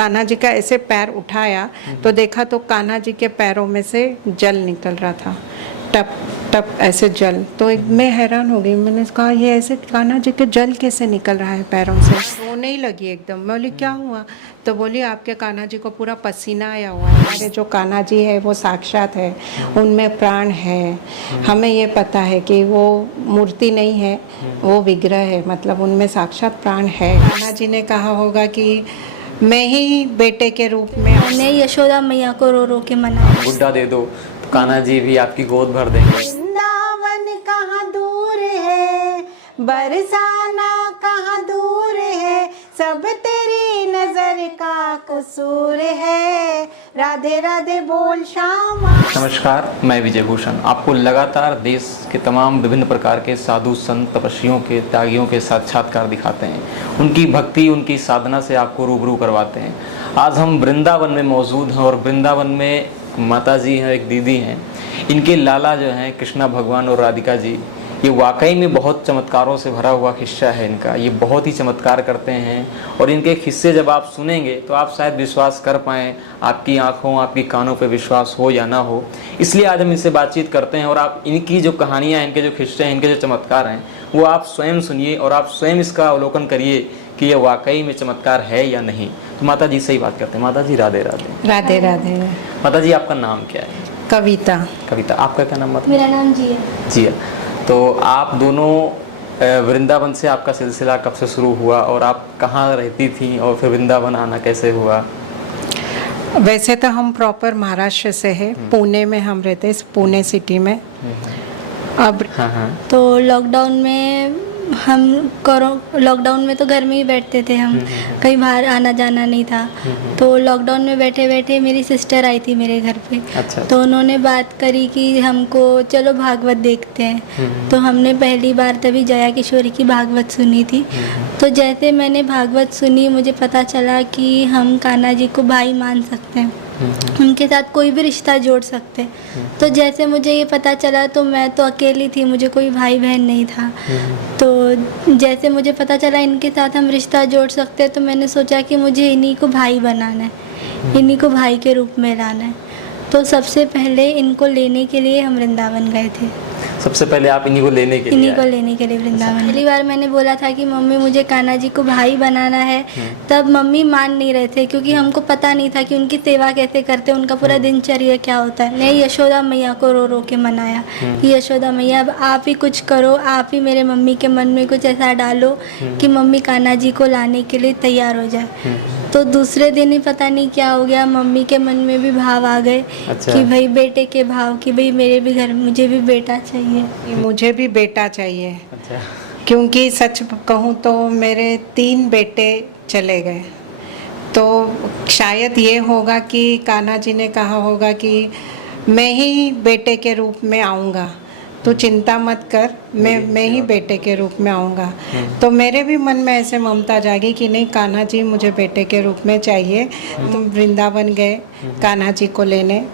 कान्हा जी का ऐसे पैर उठाया तो देखा तो कान्हा जी के पैरों में से जल निकल रहा था, टप टप ऐसे जल। तो मैं हैरान हो गई, मैंने कहा ये ऐसे कान्हा जी के जल कैसे निकल रहा है पैरों से। रोने ही लगी एकदम। मैं बोली क्या हुआ? तो बोली आपके कान्हा जी को पूरा पसीना आया हुआ है। हमारे जो कान्हा जी है वो साक्षात है, उनमें प्राण है। हमें ये पता है कि वो मूर्ति नहीं है, वो विग्रह है, मतलब उनमें साक्षात प्राण है। कान्हा जी ने कहा होगा कि मैं ही बेटे के रूप में। मैंने यशोदा मैया को रो रो के मनाया। गुड्डा दे दो तो कान्हा जी भी आपकी गोद भर देंगे। वृंदावन कहाँ दूर है, बरसाना कहाँ दूर है, सब तेरी नजर का कसूर है, राधे राधे बोल श्यामा। नमस्कार, मैं विजय भूषण आपको लगातार देश के तमाम विभिन्न प्रकार के साधु संत तपस्वियों के त्यागियों के साक्षात्कार दिखाते हैं, उनकी भक्ति उनकी साधना से आपको रूबरू करवाते हैं। आज हम वृंदावन में मौजूद हैं और वृंदावन में माता जी हैं, एक दीदी हैं, इनके लाला जो हैं कृष्णा भगवान और राधिका जी। ये वाकई में बहुत चमत्कारों से भरा हुआ किस्सा है इनका। ये बहुत ही चमत्कार करते हैं और इनके किस्से जब आप सुनेंगे तो आप शायद विश्वास कर पाएँ, आपकी आंखों आपकी कानों पे विश्वास हो या ना हो। इसलिए आज हम इनसे बातचीत करते हैं और आप इनकी जो कहानियाँ, इनके जो किस्से हैं, इनके जो चमत्कार हैं वो आप स्वयं सुनिए और आप स्वयं इसका अवलोकन करिए कि ये वाकई में चमत्कार है या नहीं। तो माता जी से ही बात करते हैं। माता जी राधे राधे। राधे राधे। माता जी आपका नाम क्या है? कविता। कविता। आपका क्या नाम? मेरा नाम जिया। जिया। तो आप दोनों वृंदावन से आपका सिलसिला कब से शुरू हुआ और आप कहाँ रहती थी और फिर वृंदावन आना कैसे हुआ? वैसे तो हम प्रॉपर महाराष्ट्र से है, पुणे में हम रहते हैं, पुणे सिटी में। अब हाँ। तो लॉकडाउन में लॉकडाउन में तो घर में ही बैठते थे हम, कहीं बाहर आना जाना नहीं था। तो लॉकडाउन में बैठे बैठे मेरी सिस्टर आई थी मेरे घर पे। अच्छा। तो उन्होंने बात करी कि हमको चलो भागवत देखते हैं। तो हमने पहली बार तभी जया किशोरी की भागवत सुनी थी। तो जैसे मैंने भागवत सुनी मुझे पता चला कि हम कान्हा जी को भाई मान सकते हैं, उनके साथ कोई भी रिश्ता जोड़ सकते। तो जैसे मुझे ये पता चला तो मैं तो अकेली थी, मुझे कोई भाई बहन नहीं था। तो जैसे मुझे पता चला इनके साथ हम रिश्ता जोड़ सकते हैं तो मैंने सोचा कि मुझे इन्हीं को भाई बनाना है, इन्हीं को भाई के रूप में लाना है। तो सबसे पहले इनको लेने के लिए हम वृंदावन गए थे। सबसे पहले आप इन्हीं को लेने के लिए? इन्हीं को लेने के लिए वृंदावन। पहली बार मैंने बोला था कि मम्मी मुझे कान्हा जी को भाई बनाना है, तब मम्मी मान नहीं रहे थे क्योंकि हमको पता नहीं था कि उनकी सेवा कैसे करते, उनका पूरा दिनचर्या क्या होता है। मैं यशोदा मैया को रो रो के मनाया कि यशोदा मैया अब आप ही कुछ करो, आप ही मेरे मम्मी के मन में कुछ ऐसा डालो कि मम्मी कान्हा जी को लाने के लिए तैयार हो जाए। तो दूसरे दिन ही पता नहीं क्या हो गया, मम्मी के मन में भी भाव आ गए। अच्छा। कि भाई बेटे के भाव कि भाई मेरे भी घर मुझे भी बेटा चाहिए, मुझे भी बेटा चाहिए। अच्छा। क्योंकि सच कहूँ तो मेरे 3 बेटे चले गए। तो शायद ये होगा कि कान्हा जी ने कहा होगा कि मैं ही बेटे के रूप में आऊँगा, तो चिंता मत कर, मैं ही बेटे के रूप में आऊँगा। तो मेरे भी मन में ऐसे ममता जागी कि नहीं, कान्हा जी मुझे बेटे के रूप में चाहिए। तो वृंदावन गए कान्हा जी को लेने।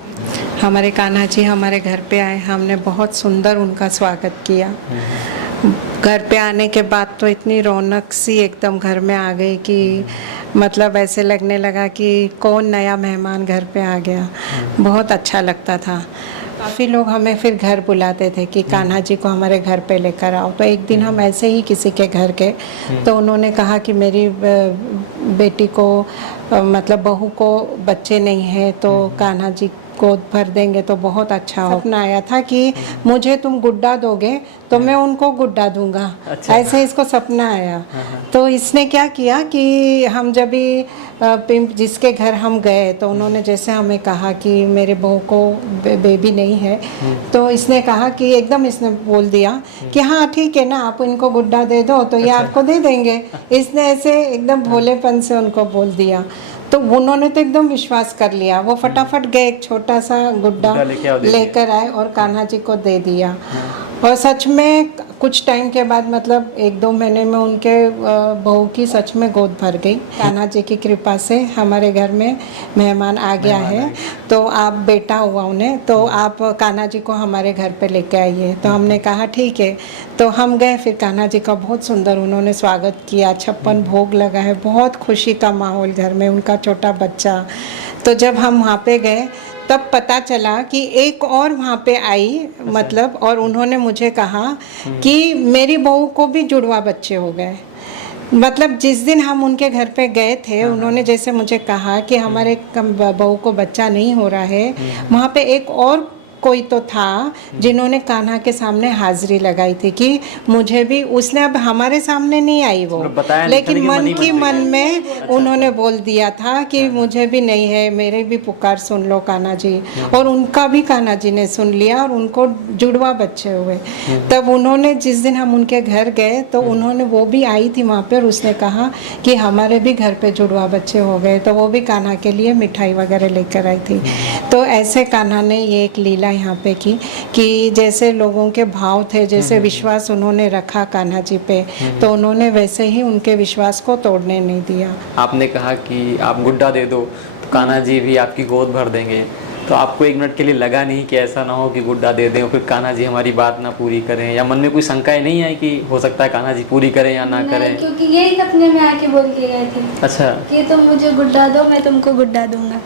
हमारे कान्हा जी हमारे घर पे आए, हमने बहुत सुंदर उनका स्वागत किया। घर पे आने के बाद तो इतनी रौनक सी एकदम घर में आ गई कि मतलब ऐसे लगने लगा कि कौन नया मेहमान घर पे आ गया। बहुत अच्छा लगता था। काफ़ी लोग हमें फिर घर बुलाते थे कि कान्हा जी को हमारे घर पे लेकर आओ। तो एक दिन हम ऐसे ही किसी के घर गए तो उन्होंने कहा कि मेरी बेटी को मतलब बहू को बच्चे नहीं हैं तो कान्हा जी गोद भर देंगे तो बहुत अच्छा हो। सपना आया था कि मुझे तुम गुड्डा दोगे तो मैं उनको गुड्डा दूंगा। अच्छा। ऐसे इसको सपना आया। तो इसने क्या किया कि हम जब भी जिसके घर हम गए तो उन्होंने जैसे हमें कहा कि मेरे बहू को बेबी नहीं है, तो इसने कहा कि एकदम इसने बोल दिया कि हाँ ठीक है ना, आप इनको गुड्डा दे दो तो ये आपको दे देंगे। इसने ऐसे एकदम भोलेपन से उनको बोल दिया। तो उन्होंने तो एकदम विश्वास कर लिया। वो फटाफट गए, एक छोटा सा गुड्डा लेकर आए और कान्हा जी को दे दिया। और सच में कुछ टाइम के बाद मतलब 1-2 महीने में उनके बहू की सच में गोद भर गई। कान्हा जी की कृपा से हमारे घर में मेहमान आ गया है, तो आप बेटा हुआ उन्हें, तो आप कान्हा जी को हमारे घर पे लेके आइए। तो हमने कहा ठीक है, तो हम गए। फिर कान्हा जी का बहुत सुंदर उन्होंने स्वागत किया, 56 भोग लगा है, बहुत खुशी का माहौल घर में, उनका छोटा बच्चा। तो जब हम वहाँ पे गए तब पता चला कि एक और वहाँ पे आई, मतलब, और उन्होंने मुझे कहा कि मेरी बहू को भी जुड़वा बच्चे हो गए। मतलब जिस दिन हम उनके घर पे गए थे, उन्होंने जैसे मुझे कहा कि हमारे बहू को बच्चा नहीं हो रहा है, वहाँ पे एक और कोई तो था जिन्होंने कान्हा के सामने हाजिरी लगाई थी कि मुझे भी, उसने अब हमारे सामने नहीं आई वो, लेकिन मन में उन्होंने बोल दिया था कि मुझे भी नहीं है, मेरे भी पुकार सुन लो कान्हा जी। और उनका भी कान्हा जी ने सुन लिया और उनको जुड़वा बच्चे हुए। तब उन्होंने, जिस दिन हम उनके घर गए तो उन्होंने, वो भी आई थी वहाँ पे, और उसने कहा कि हमारे भी घर पे जुड़वा बच्चे हो गए। तो वो भी कान्हा के लिए मिठाई वगैरह लेकर आई थी। तो ऐसे कान्हा ने ये एक लीला यहाँ पे की कि जैसे लोगों के भाव थे, जैसे विश्वास उन्होंने रखा कान्हा जी पे, तो उन्होंने वैसे ही उनके विश्वास को तोड़ने नहीं दिया। आपने कहा कि आप गुड्डा दे दो तो कान्हा जी भी आपकी गोद भर देंगे, तो आपको एक मिनट के लिए लगा नहीं कि ऐसा ना हो कि गुड्डा दे दें और फिर कान्हा जी हमारी बात ना पूरी करें, या मन में कोई शंकाएं नहीं आई कि हो सकता है कान्हा जी पूरी करें या ना करें? क्योंकि यही सपने में आके बोल के गए थे। अच्छा, कि तुम मुझे गुड्डा दो, मैं तुमको गुड्डा दूंगा।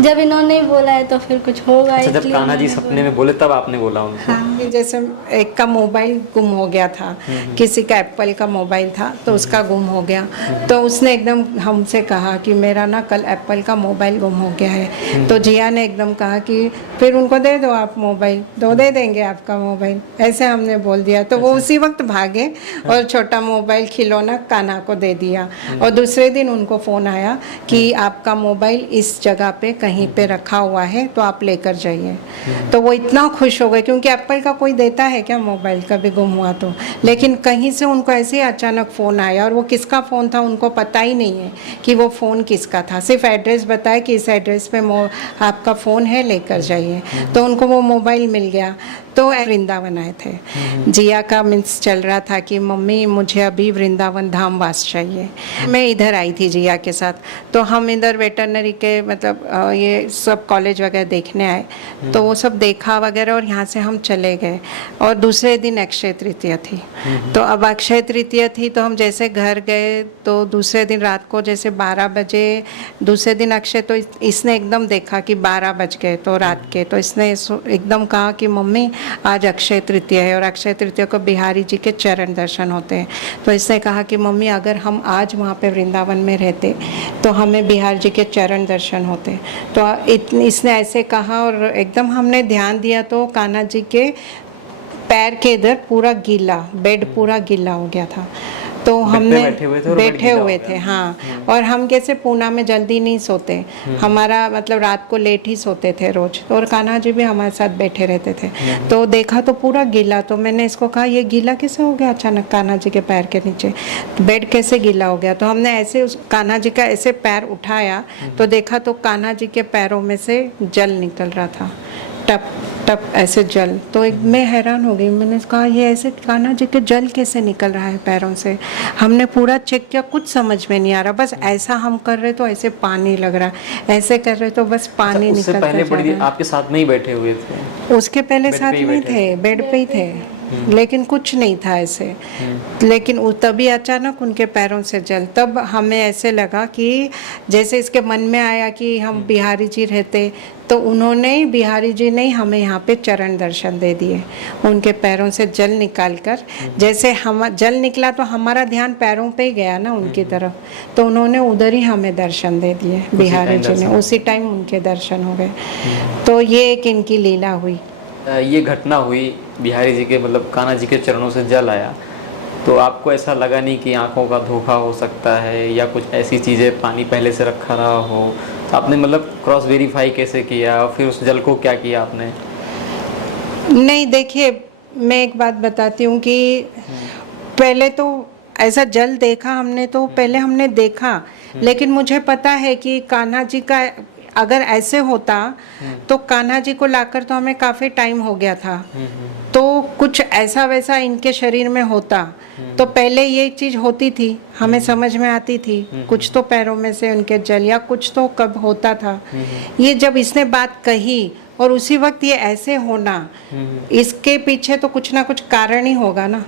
जब इन्होंने बोला है तो फिर कुछ होगा। अच्छा, जब कान्हा जी सपने में बोले तब आपने बोला उनको? हाँ, जैसे एक का मोबाइल गुम हो गया था, किसी का एप्पल का मोबाइल था, तो उसका गुम हो गया। तो उसने एकदम हमसे कहा कि मेरा ना कल एप्पल का मोबाइल गुम हो गया है। तो जिया ने एकदम कहा कि फिर उनको दे दो आप मोबाइल, तो दे देंगे आपका मोबाइल, ऐसे हमने बोल दिया। तो वो उसी वक्त भागे और छोटा मोबाइल खिलौना कान्हा को दे दिया। और दूसरे दिन उनको फ़ोन आया कि आपका मोबाइल इस जगह पे कहीं पे रखा हुआ है, तो आप लेकर जाइए। तो वो इतना खुश हो गए, क्योंकि एप्पल का कोई देता है क्या मोबाइल कभी गुम हुआ तो। लेकिन कहीं से उनको ऐसे ही अचानक फ़ोन आया, और वो किसका फ़ोन था उनको पता ही नहीं है कि वो फ़ोन किसका था। सिर्फ एड्रेस बताया कि इस एड्रेस पे आपका फ़ोन है, लेकर जाइए। तो उनको वो मोबाइल मिल गया। तो वृंदावन आए थे। जिया का मीन्स चल रहा था कि मम्मी मुझे अभी वृंदावन धाम वास चाहिए। मैं इधर आई थी जिया के साथ, तो हम इधर वेटरनरी के मतलब ये सब कॉलेज वगैरह देखने आए। तो वो सब देखा वगैरह और यहाँ से हम चले गए। और दूसरे दिन अक्षय तृतीया थी। तो अब अक्षय तृतीया थी तो हम जैसे घर गए, तो दूसरे दिन रात को जैसे 12 बजे, दूसरे दिन अक्षय, तो इसने एकदम देखा कि 12 बज गए तो रात के। तो इसने एकदम कहा कि मम्मी आज अक्षय तृतीया है, और अक्षय तृतीया को बिहारी जी के चरण दर्शन होते हैं। तो इसने कहा कि मम्मी अगर हम आज वहाँ पे वृंदावन में रहते तो हमें बिहार जी के चरण दर्शन होते। तो इसने ऐसे कहा, और एकदम हमने ध्यान दिया तो कान्हा जी के पैर के इधर पूरा गीला, बेड पूरा गीला हो गया था। तो हमने बैठे हुए थे हाँ। और हम कैसे पूना में जल्दी नहीं सोते, हमारा मतलब रात को लेट ही सोते थे रोज। तो और कान्हा जी भी हमारे साथ बैठे रहते थे। तो देखा तो पूरा गीला। तो मैंने इसको कहा ये गीला कैसे हो गया अचानक कान्हा जी के पैर के नीचे, बेड कैसे गीला हो गया। तो हमने ऐसे उस कान्हा जी का ऐसे पैर उठाया तो देखा तो कान्हा जी के पैरों में से जल निकल रहा था, टप टप ऐसे जल। तो मैं हैरान हो गई, मैंने कहा ये ऐसे कान्हा जी के जल कैसे निकल रहा है पैरों से। हमने पूरा चेक किया, कुछ समझ में नहीं आ रहा। बस ऐसा हम कर रहे तो ऐसे पानी लग रहा, ऐसे कर रहे तो बस पानी निकल रहा। पहले बड़ी आपके साथ में ही बैठे हुए थे? उसके पहले साथ में थे, बेड पे ही थे, लेकिन कुछ नहीं था ऐसे। लेकिन तभी अचानक उनके पैरों से जल। तब हमें ऐसे लगा कि जैसे इसके मन में आया कि हम बिहारी जी रहते तो उन्होंने, बिहारी जी ने हमें यहाँ पे चरण दर्शन दे दिए, उनके पैरों से जल निकाल कर। जैसे हम जल निकला तो हमारा ध्यान पैरों पे ही गया ना उनकी तरफ, तो उन्होंने उधर ही हमें दर्शन दे दिए बिहारी जी ने, उसी टाइम उनके दर्शन हो गए। तो ये एक इनकी लीला हुई। ये घटना हुई, बिहारी जी के मतलब कान्हा जी के चरणों से जल आया, तो आपको ऐसा लगा नहीं कि आंखों का धोखा हो सकता है या कुछ ऐसी चीज़ें, पानी पहले से रखा रहा हो? तो आपने मतलब क्रॉस वेरीफाई कैसे किया और फिर उस जल को क्या किया आपने? नहीं देखिए, मैं एक बात बताती हूँ कि पहले तो ऐसा जल देखा हमने, तो पहले हमने देखा, लेकिन मुझे पता है कि कान्हा जी का अगर ऐसे होता तो कान्हा जी को लाकर तो हमें काफ़ी टाइम हो गया था। तो कुछ ऐसा वैसा इनके शरीर में होता तो पहले ये चीज होती थी, हमें समझ में आती थी, कुछ तो पैरों में से उनके जल या कुछ तो कब होता था। ये जब इसने बात कही और उसी वक्त ये ऐसे होना, इसके पीछे तो कुछ ना कुछ कारण ही होगा ना।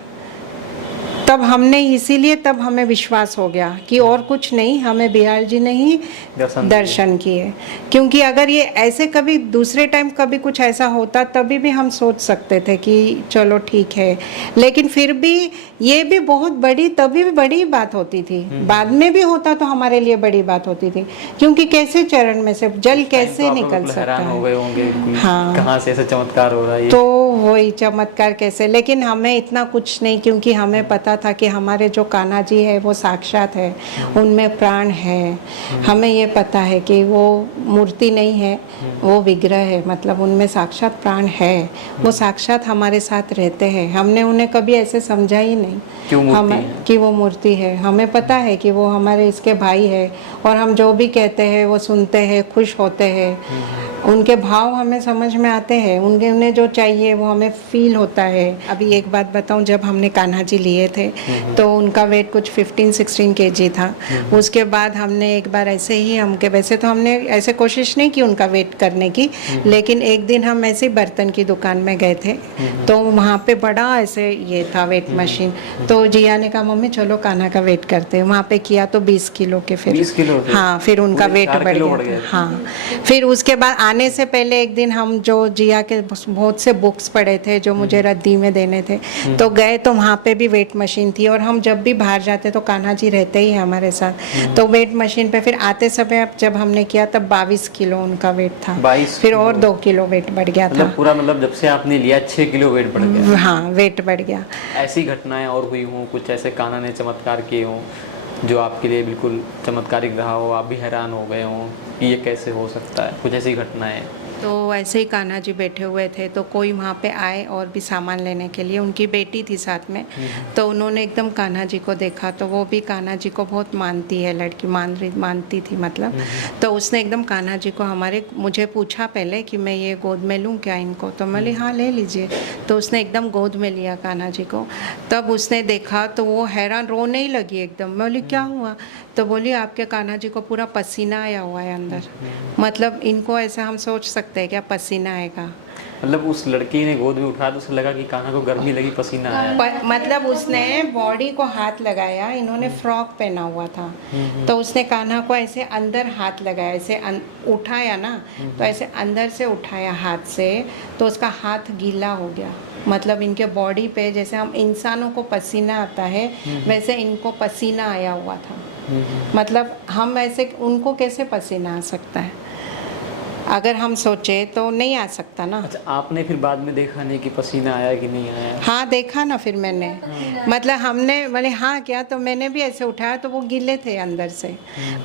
तब हमने इसीलिए तब हमें विश्वास हो गया कि और कुछ नहीं, हमें बिहार जी ने ही दर्शन किए। क्योंकि अगर ये ऐसे कभी दूसरे टाइम कभी कुछ ऐसा होता तभी भी हम सोच सकते थे कि चलो ठीक है, लेकिन फिर भी ये भी बहुत बड़ी, तभी भी बड़ी बात होती थी। बाद में भी होता तो हमारे लिए बड़ी बात होती थी, क्योंकि कैसे चरण में से जल कैसे निकल सकता हो गए होंगे है। हाँ, कहाँ से ऐसा चमत्कार हो रहा है। तो वही चमत्कार कैसे, लेकिन हमें इतना कुछ नहीं, क्योंकि हमें पता था कि हमारे जो कान्हा जी है वो साक्षात है, उनमें प्राण है। हमें ये पता है कि वो मूर्ति नहीं है, वो विग्रह है, मतलब उनमें साक्षात प्राण है, वो साक्षात हमारे साथ रहते हैं। हमने उन्हें कभी ऐसे समझा ही नहीं कि वो मूर्ति है। हमें पता है कि वो हमारे इसके भाई है, और हम जो भी कहते हैं वो सुनते हैं, खुश होते हैं, उनके भाव हमें समझ में आते हैं, उन्हें जो चाहिए वो हमें फील होता है। अभी एक बात बताऊं, जब हमने कान्हा जी लिए थे तो उनका वेट कुछ 15-16 kg था। उसके बाद हमने एक बार ऐसे ही वैसे तो हमने ऐसे कोशिश नहीं की उनका वेट करने की, लेकिन एक दिन हम ऐसे बर्तन की दुकान में गए थे तो वहाँ पे बड़ा ऐसे ये था वेट मशीन, तो जिया ने कहा मम्मी चलो कान्हा का वेट करते हैं। वहाँ पे किया तो 20 किलो के, फिर 20 किलो के? हाँ, फिर उनका वेट बढ़ गया। हाँ, फिर उसके बाद आने से पहले एक दिन हम जो जिया के बहुत से बुक्स पढ़े थे जो मुझे रद्दी में देने थे, तो गए तो वहाँ पे भी वेट मशीन थी, और हम जब भी बाहर जाते तो कान्हा जी रहते ही हैं हमारे साथ। तो वेट मशीन पे फिर आते समय जब हमने किया तब 22 किलो उनका वेट था। 22 फिर और 2 किलो वेट बढ़ गया था। पूरा मतलब जब से आपने लिया 6 किलो वेट बढ़ गया। हाँ, वेट बढ़ गया। ऐसी घटनाएं और हुई हों, कुछ ऐसे कान्हा ने चमत्कार किए हों जो आपके लिए बिल्कुल चमत्कारिक रहा हो, आप भी हैरान हो गए हों कि ये कैसे हो सकता है, कुछ ऐसी घटनाएं? तो ऐसे ही कान्हा जी बैठे हुए थे तो कोई वहाँ पे आए और भी सामान लेने के लिए, उनकी बेटी थी साथ में, तो उन्होंने एकदम कान्हा जी को देखा, तो वो भी कान्हा जी को बहुत मानती है, लड़की मानती थी मतलब। तो उसने एकदम कान्हा जी को मुझे पूछा पहले कि मैं ये गोद में लूँ क्या इनको, तो मैं बोली हाँ ले लीजिए। तो उसने एकदम गोद में लिया कान्हा जी को। तब उसने देखा तो वो हैरान, रोने ही लगी एकदम। मैं बोली क्या हुआ, तो बोली आपके कान्हा जी को पूरा पसीना आया हुआ है अंदर। मतलब इनको ऐसा हम सोच सकते हैं क्या पसीना आएगा। मतलब उस लड़की ने गोद में उठाया तो उसे लगा कि कान्हा को गर्मी लगी, पसीना आया। मतलब उसने बॉडी को हाथ लगाया, इन्होंने फ्रॉक पहना हुआ था, तो उसने कान्हा को ऐसे अंदर हाथ लगाया, ऐसे उठाया ना, तो ऐसे अंदर से उठाया हाथ से, तो उसका हाथ गीला हो गया। मतलब इनके बॉडी पे जैसे हम इंसानों को पसीना आता है वैसे इनको पसीना आया हुआ था। मतलब हम ऐसे, उनको कैसे पसीना आ सकता है, अगर हम सोचे तो नहीं आ सकता ना। अच्छा, आपने फिर बाद में देखा नहीं कि पसीना आया कि नहीं आया? हाँ देखा ना फिर मैंने, मतलब हमने मैंने हाँ किया तो मैंने भी ऐसे उठाया तो वो गीले थे अंदर से,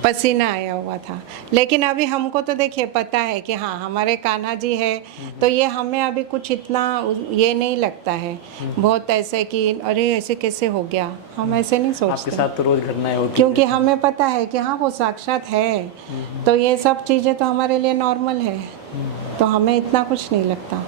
पसीना आया हुआ था। लेकिन अभी हमको तो देखिए पता है कि हाँ हमारे कान्हा जी है, तो ये हमें अभी कुछ इतना ये नहीं लगता है बहुत ऐसे कि अरे ऐसे कैसे हो गया, हम ऐसे नहीं सोचते। आपके साथ तो रोज घटनाएं होती क्योंकि हमें पता है कि हाँ वो साक्षात है, तो ये सब चीज़ें तो हमारे लिए नॉर्मल है, तो हमें इतना कुछ नहीं लगता।